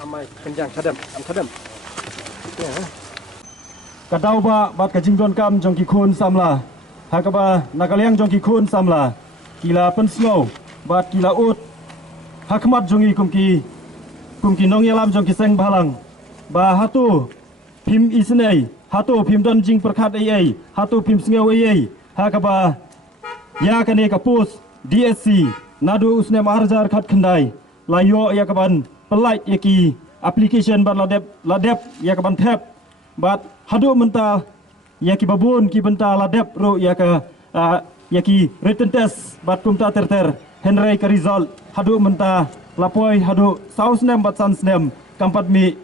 Amai kenjang kadam. Kadau bat kajing don kam jongki kun samla. Hakaba nakaliang jongki kun samla. Kila pensnow bat kila ut. Hakmat jongi kumki nong yalam jongki seng balang. Ba hatu pim isnei, hatu pim don jing perkat ai, hatu pim sngew ai. Hakaba ya kane kapus DSC nadu usne maharjar khat khandai. Layo ya kaban pelait yaki application bat ladep ya kaban tap bat hadu menta yaki babun ki benta ladep ro ya ka yaki written test bat kumta terter henry ka result hadu menta lapoi hadu saus nem bat sans nem kampat mi